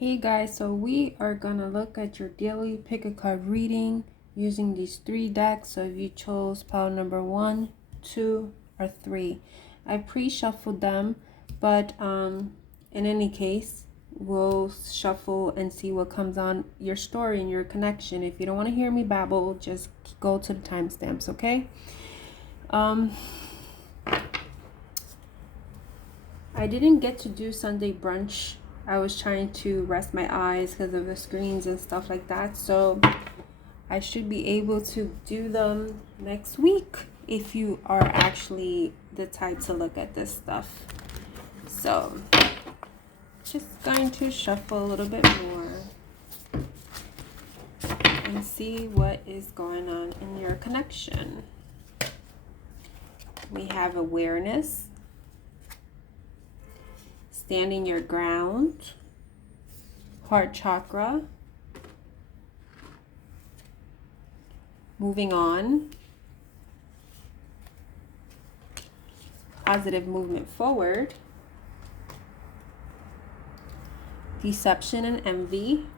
Hey guys, so we are gonna look at your daily pick a card reading using these 3 decks. So if you chose pile number 1, 2, or 3, I pre-shuffled them, but in any case, we'll shuffle and see what comes on your story and your connection. If you don't want to hear me babble, just go to the timestamps, okay? I didn't get to do Sunday brunch. I was trying to rest my eyes because of the screens and stuff like that. So I should be able to do them next week if you are actually the type to look at this stuff. So just going to shuffle a little bit more and see what is going on in your connection. We have awareness, standing your ground, heart chakra, moving on, positive movement forward, deception and envy,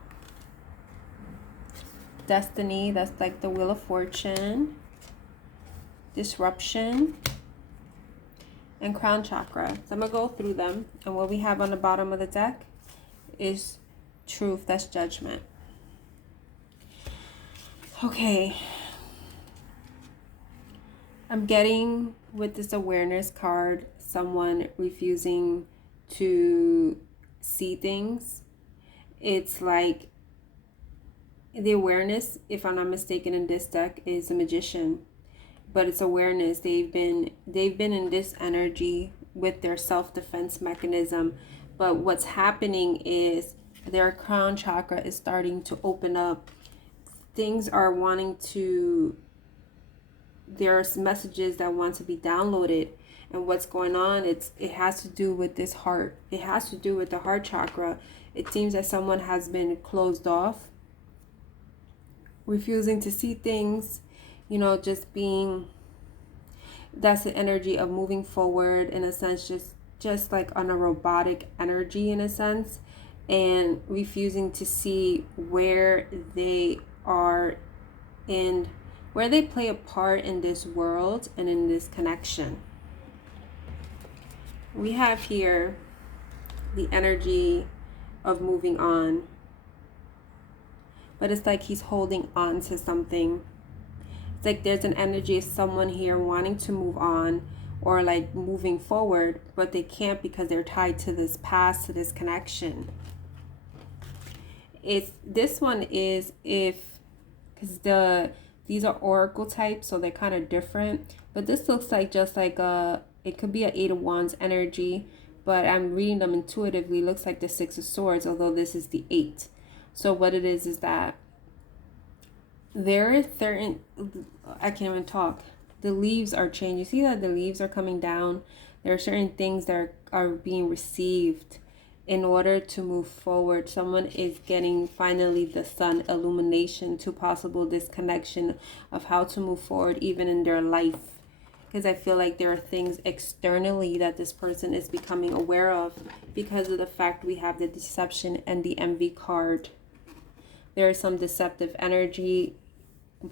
destiny, that's like the wheel of fortune, disruption, and crown chakra. So I'm gonna go through them, and what we have on the bottom of the deck is truth, that's judgment. Okay, I'm getting with this awareness card someone refusing to see things. It's like the awareness, if I'm not mistaken, in this deck is a magician, but it's awareness. They've been in this energy with their self-defense mechanism, but what's happening is their crown chakra is starting to open up. Things are wanting to, there's messages that want to be downloaded, and what's going on, it has to do with this heart. It has to do with the heart chakra. It seems that someone has been closed off, refusing to see things, you know, just being, that's the energy of moving forward in a sense, just like on a robotic energy in a sense, and refusing to see where they are in, where they play a part in this world and in this connection. We have here the energy of moving on, but it's like he's holding on to something. It's like there's an energy of someone here wanting to move on or like moving forward, but they can't because they're tied to this past, to this connection. This one is, if, because these are oracle types, so they're kind of different, but this looks like just like it could be an 8 of Wands energy, but I'm reading them intuitively. It looks like the 6 of Swords, although this is the 8. So what it is that there is certain, I can't even talk, the leaves are changing. You see that the leaves are coming down. There are certain things that are being received in order to move forward. Someone is getting finally the sun illumination to possible disconnection of how to move forward even in their life, because I feel like there are things externally that this person is becoming aware of because of the fact we have the deception and the envy card. There is some deceptive energy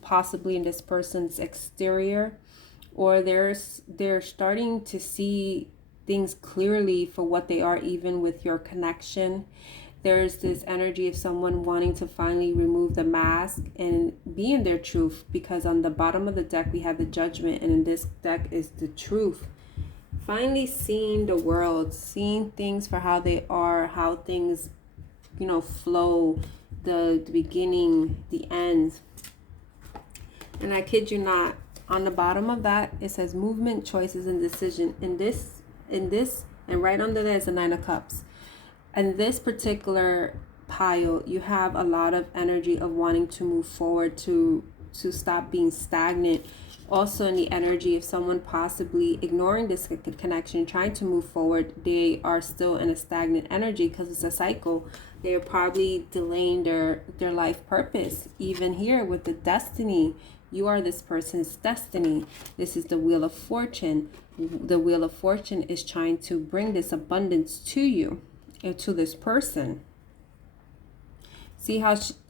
possibly in this person's exterior, or they're starting to see things clearly for what they are, even with your connection. There's this energy of someone wanting to finally remove the mask and be in their truth, because on the bottom of the deck we have the judgment, and in this deck is the truth. Finally seeing the world, seeing things for how they are, how things, you know, flow, the beginning, the end. And I kid you not, on the bottom of that it says movement, choices, and decision. In this, and right under there is the 9 of Cups. And this particular pile, you have a lot of energy of wanting to move forward, to stop being stagnant. Also in the energy of someone possibly ignoring this connection, trying to move forward. They are still in a stagnant energy because it's a cycle. They are probably delaying their life purpose. Even here with the destiny, you are this person's destiny. This is the Wheel of Fortune. The Wheel of Fortune is trying to bring this abundance to you and to this person. See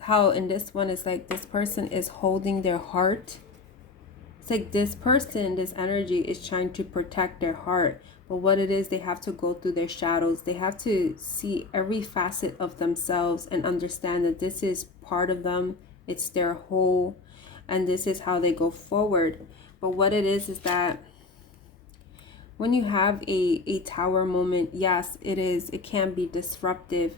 how in this one it's like this person is holding their heart. It's like this person, this energy is trying to protect their heart. But what it is, they have to go through their shadows. They have to see every facet of themselves and understand that this is part of them. It's their whole. And this is how they go forward. But what it is that when you have a tower moment, yes, it can be disruptive.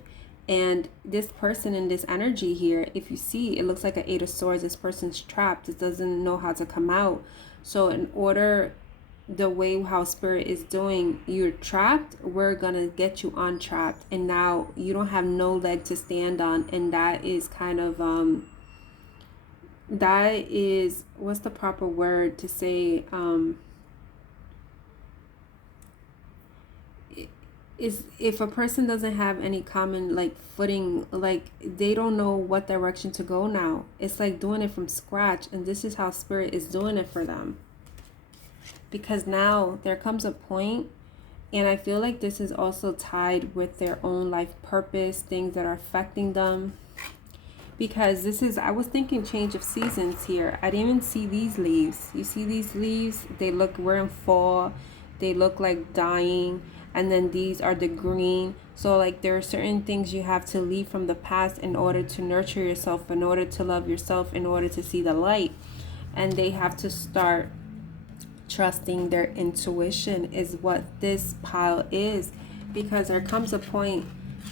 And this person in this energy here, if you see, it looks like an 8 of Swords. This person's trapped. It doesn't know how to come out. So in order, the way how Spirit is doing, you're trapped, we're gonna get you untrapped. And now you don't have no leg to stand on. And that is kind of, that is, what's the proper word to say, is if a person doesn't have any common like footing, like they don't know what direction to go now. It's like doing it from scratch, and this is how Spirit is doing it for them. Because now there comes a point, and I feel like this is also tied with their own life purpose, things that are affecting them. Because this is, I was thinking change of seasons here. I didn't even see these leaves. You see these leaves? They look, we're in fall. They look like dying. And then these are the green. So like there are certain things you have to leave from the past in order to nurture yourself, in order to love yourself, in order to see the light. And they have to start trusting their intuition is what this pile is. Because there comes a point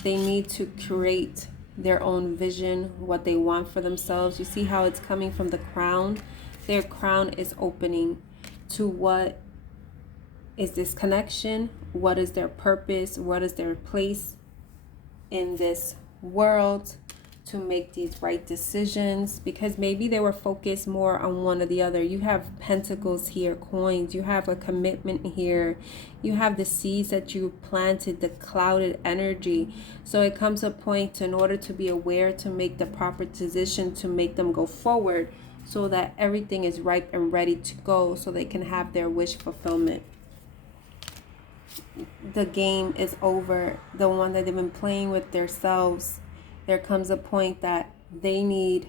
they need to create their own vision, what they want for themselves. You see how it's coming from the crown? Their crown is opening to what is this connection, what is their purpose, what is their place in this world to make these right decisions. Because maybe they were focused more on one or the other. You have pentacles here, coins, you have a commitment here, you have the seeds that you planted, the clouded energy. So it comes a point in order to be aware, to make the proper decision, to make them go forward so that everything is ripe and ready to go, so they can have their wish fulfillment. The game is over, the one that they've been playing with themselves. There comes a point that they need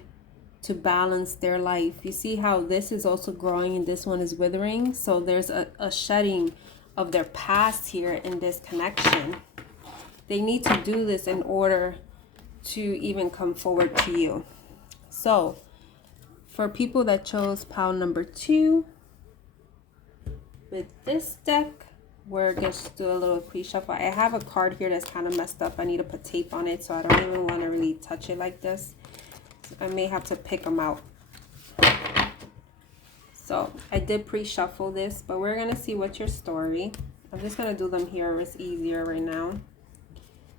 to balance their life. You see how this is also growing and this one is withering. So there's a shedding of their past here in this connection. They need to do this in order to even come forward to you. So for people that chose pile number 2 with this deck, we're going to do a little pre-shuffle. I have a card here that's kind of messed up. I need to put tape on it, so I don't even want to really touch it like this. So I may have to pick them out. So I did pre-shuffle this, but we're going to see what's your story. I'm just going to do them here. It's easier right now.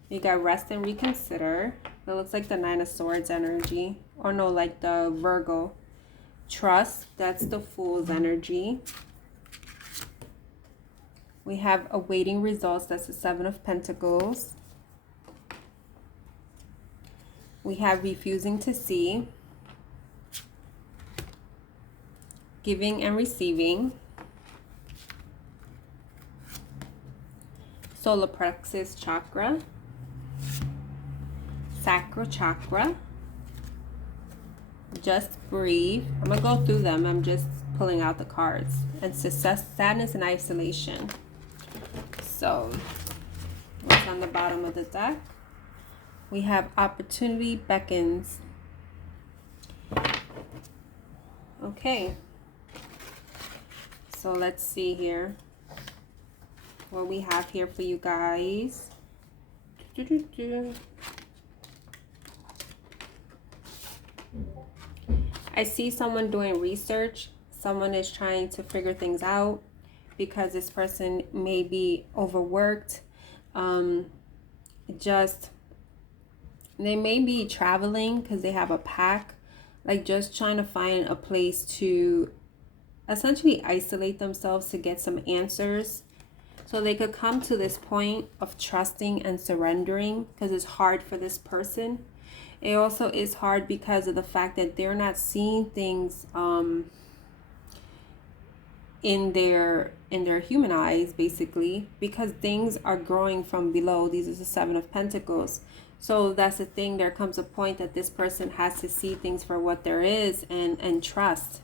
You got rest and reconsider. It looks like the 9 of Swords energy. Or no, like the Virgo. Trust. That's the Fool's energy. We have awaiting results. That's the 7 of Pentacles. We have refusing to see. Giving and receiving. Solar plexus chakra. Sacral chakra. Just breathe. I'm going to go through them. I'm just pulling out the cards. And success, sadness, and isolation. So, what's on the bottom of the deck? We have opportunity beckons. Okay. So, let's see here what we have here for you guys. I see someone doing research. Someone is trying to figure things out, because this person may be overworked. They may be traveling because they have a pack, like just trying to find a place to essentially isolate themselves to get some answers, so they could come to this point of trusting and surrendering, because it's hard for this person. It also is hard because of the fact that they're not seeing things in their human eyes, basically, because things are growing from below. These are the 7 of Pentacles. So that's the thing. There comes a point that this person has to see things for what there is and trust.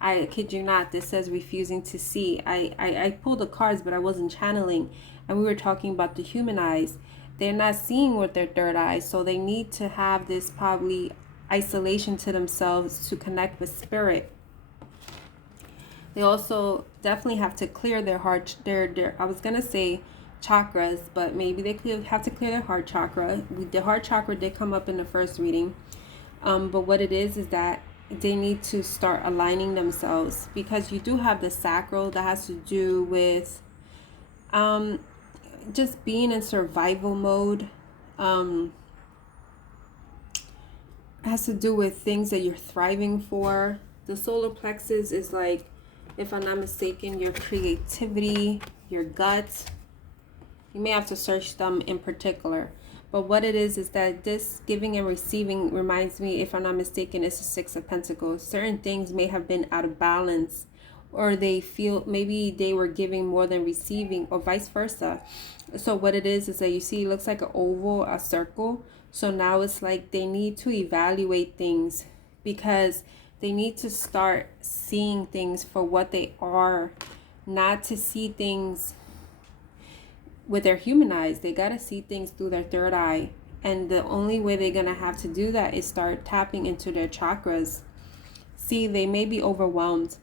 I kid you not, this says refusing to see. I pulled the cards, but I wasn't channeling. And we were talking about the human eyes. They're not seeing with their third eye. So they need to have this probably isolation to themselves to connect with spirit. They also definitely have to clear their heart, their I was going to say chakras, but maybe they have to clear their heart chakra. The heart chakra did come up in the first reading. But what it is that they need to start aligning themselves, because you do have the sacral that has to do with just being in survival mode. Has to do with things that you're thriving for. The solar plexus is like, if I'm not mistaken, your creativity, your guts. You may have to search them in particular. But what it is that this giving and receiving reminds me, if I'm not mistaken, it's the Six of Pentacles. Certain things may have been out of balance, or they feel maybe they were giving more than receiving, or vice versa. So what it is that you see, it looks like an oval, a circle. So now it's like they need to evaluate things, because they need to start seeing things for what they are, not to see things with their human eyes. They got to see things through their third eye. And the only way they're going to have to do that is start tapping into their chakras. See, they may be overwhelmed.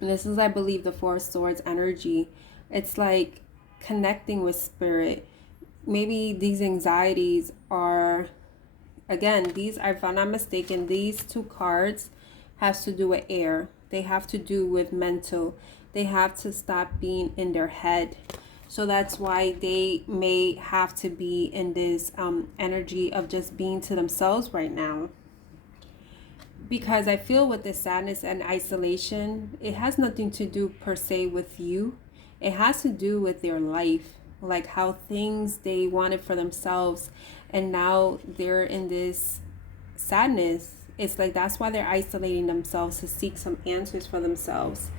And this is, I believe, the Four of Swords energy. It's like connecting with spirit. Maybe these anxieties are, again, these, if I'm not mistaken, these two cards has to do with air. They have to do with mental. They have to stop being in their head. So that's why they may have to be in this energy of just being to themselves right now. Because I feel with this sadness and isolation, it has nothing to do per se with you. It has to do with their life, like how things they wanted for themselves, and now they're in this sadness. It's like that's why they're isolating themselves, to seek some answers for themselves.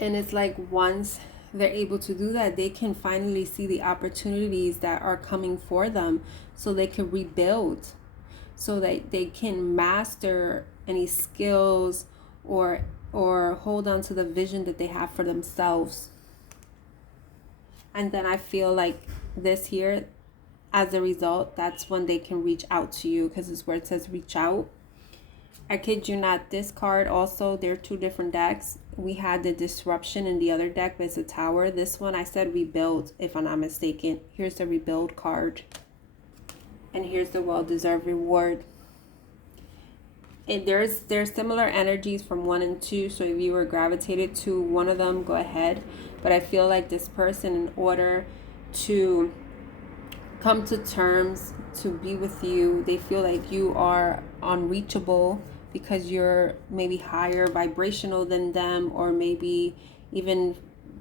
And it's like once they're able to do that, they can finally see the opportunities that are coming for them, so they can rebuild, so that they can master any skills or hold on to the vision that they have for themselves. And then I feel like this here, as a result, that's when they can reach out to you, because it's where it says reach out. I kid you not, this card also, they're two different decks. We had the disruption in the other deck, but it's a tower. This one I said rebuild, if I'm not mistaken. Here's the rebuild card. And here's the well-deserved reward. And there's similar energies from 1 and 2. So if you were gravitated to one of them, go ahead. But I feel like this person, in order to come to terms, to be with you, they feel like you are unreachable, because you're maybe higher vibrational than them, or maybe even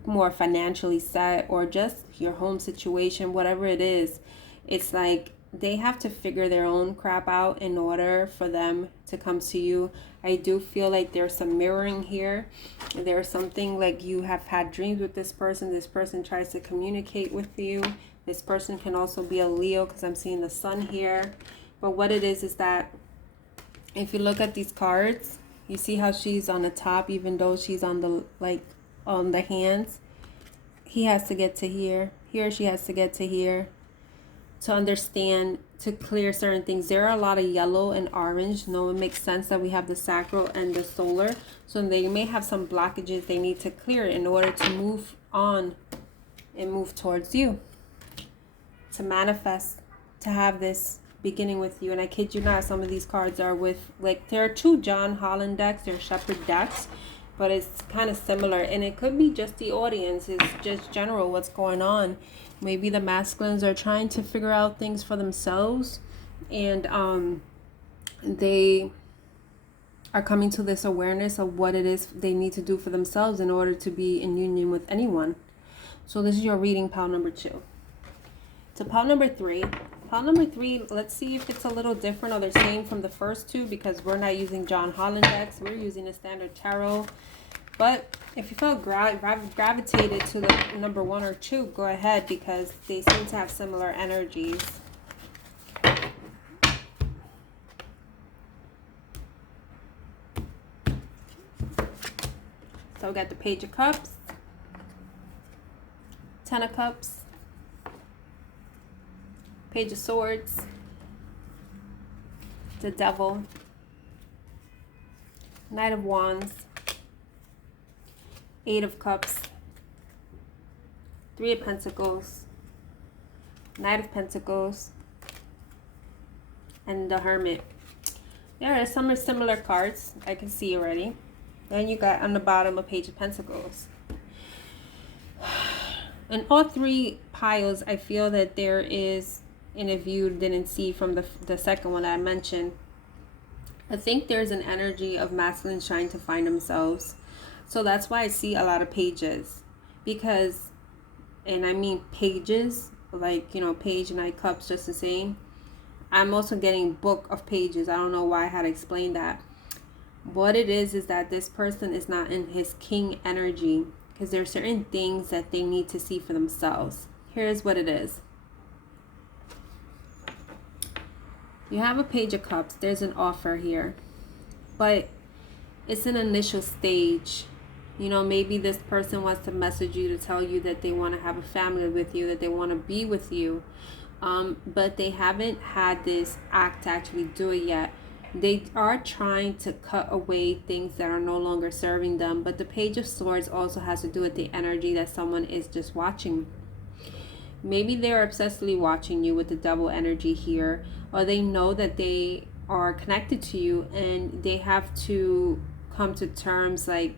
more financially set, or just your home situation, whatever it is. It's like they have to figure their own crap out in order for them to come to you. I do feel like there's some mirroring here. There's something like you have had dreams with this person. This person tries to communicate with you. This person can also be a Leo, because I'm seeing the sun here. But what it is that if you look at these cards, you see how she's on the top, even though she's on the, like, on the hands. He has to get to here. Here she has to get to here to understand, to clear certain things. There are a lot of yellow and orange. No, it makes sense that we have the sacral and the solar. So they may have some blockages they need to clear in order to move on and move towards you, to manifest, to have this beginning with you. And I kid you not, some of these cards are with, like, there are two John Holland decks, they're Shepherd decks, but it's kind of similar. And it could be just the audience, it's just general what's going on. Maybe the masculines are trying to figure out things for themselves, and they are coming to this awareness of what it is they need to do for themselves in order to be in union with anyone. So this is your reading, pile number 2. To pile number 3. Pile number 3, let's see if it's a little different or the same from the first two, because we're not using John Holland decks. We're using a standard tarot. But if you felt gravitated to the number 1 or 2, go ahead, because they seem to have similar energies. So we got the Page of Cups, Ten of Cups, Page of Swords, the Devil, Knight of Wands, Eight of Cups, Three of Pentacles, Knight of Pentacles, and the Hermit. There are some similar cards I can see already. Then you got on the bottom a Page of Pentacles. In all three piles, I feel that there is, and if you didn't see from the second one I mentioned, I think there's an energy of masculines trying to find themselves. So that's why I see a lot of pages. Because, and I mean pages, like, you know, Page and Knight Cups, just the same. I'm also getting Book of Pages. I don't know why I had to explain that. What it is that this person is not in his king energy, because there are certain things that they need to see for themselves. Here's what it is. You have a Page of Cups. There's an offer here, but it's an initial stage. You know, maybe this person wants to message you to tell you that they want to have a family with you, that they want to be with you, but they haven't had this act to actually do it yet. They are trying to cut away things that are no longer serving them, but the Page of Swords also has to do with the energy that someone is just watching. Maybe they're obsessively watching you with the Devil energy here, or they know that they are connected to you and they have to come to terms, like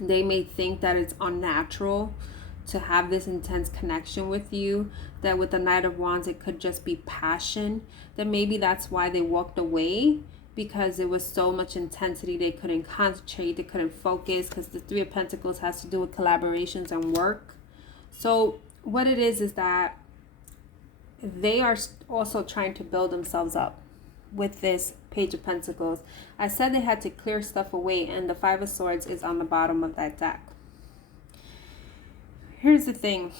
they may think that it's unnatural to have this intense connection with you, that with the Knight of Wands it could just be passion, that maybe that's why they walked away, because it was so much intensity they couldn't concentrate, they couldn't focus, because the Three of Pentacles has to do with collaborations and work. So what it is that they are also trying to build themselves up with this Page of Pentacles. I said they had to clear stuff away, and the Five of Swords is on the bottom of that deck. Here's the thing.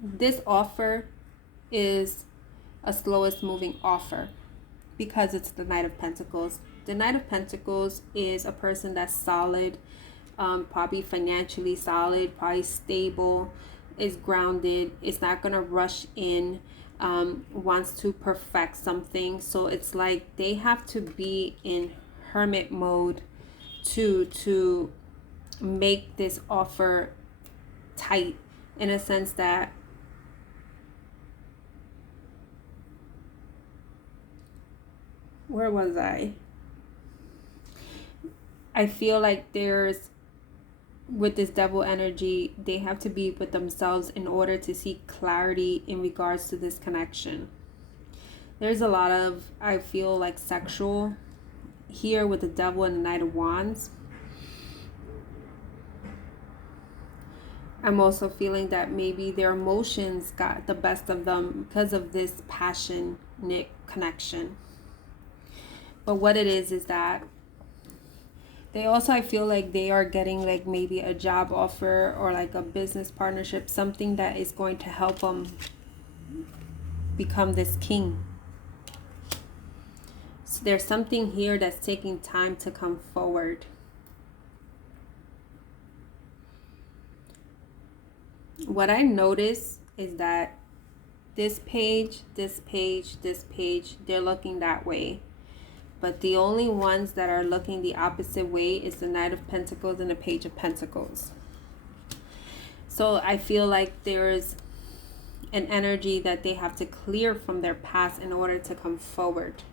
This offer is a slowest moving offer because it's the Knight of Pentacles. The Knight of Pentacles is a person that's solid, probably financially solid, probably stable, is grounded, is not going to rush in, wants to perfect something. So it's like they have to be in hermit mode to make this offer tight, in a sense that where was I feel like there's, with this Devil energy, they have to be with themselves in order to see clarity in regards to this connection. There's a lot of, I feel like, sexual here with the Devil and the Knight of Wands. I'm also feeling that maybe their emotions got the best of them because of this passionate connection. But what it is that they also, I feel like they are getting like maybe a job offer or like a business partnership, something that is going to help them become this king. So there's something here that's taking time to come forward. What I notice is that this page, this page, this page, they're looking that way. But the only ones that are looking the opposite way is the Knight of Pentacles and the Page of Pentacles. So I feel like there's an energy that they have to clear from their past in order to come forward.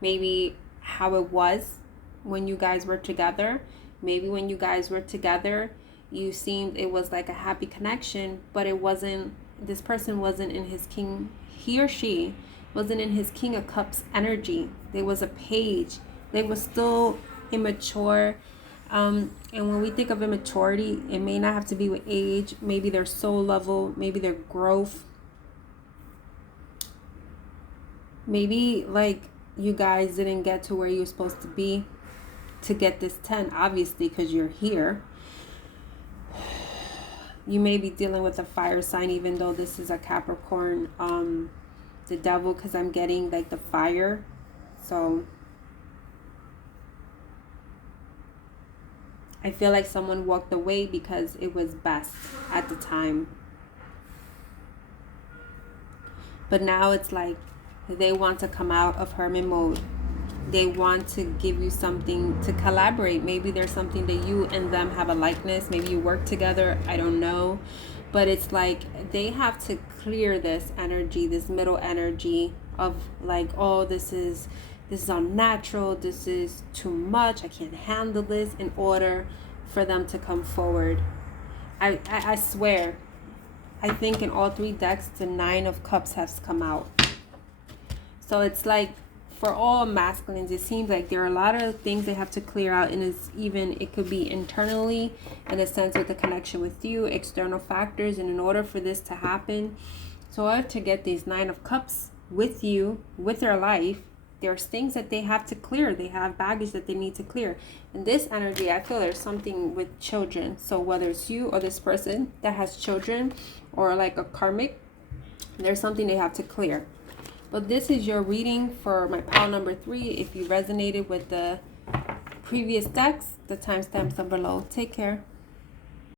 Maybe how it was when you guys were together. Maybe when you guys were together, you seemed it was like a happy connection, but it wasn't, this person wasn't in his king, he or she wasn't in his King of Cups energy. There was a page. They were still immature. And when we think of immaturity, it may not have to be with age. Maybe their soul level, maybe their growth. Maybe like you guys didn't get to where you're supposed to be to get this 10, obviously, because you're here. You may be dealing with a fire sign, even though this is a Capricorn, the Devil, because I'm getting like the fire. So I feel like someone walked away because it was best at the time. But now it's like they want to come out of hermit mode. They want to give you something to collaborate. Maybe there's something that you and them have a likeness. Maybe you work together. I don't know. But it's like they have to clear this energy, this middle energy of like, oh, this is unnatural. This is too much. I can't handle this, in order for them to come forward. I swear, I think in all three decks, the Nine of Cups has come out. So it's like, for all masculines, it seems like there are a lot of things they have to clear out, and it could be internally, in a sense, with the connection with you, external factors. And in order for this to happen, so in order to get these Nine of Cups with you, with their life, there's things that they have to clear. They have baggage that they need to clear. In this energy, I feel there's something with children. So whether it's you or this person that has children, or like a karmic, there's something they have to clear. But this is your reading for my pile number 3. If you resonated with the previous decks, the timestamps are below. Take care.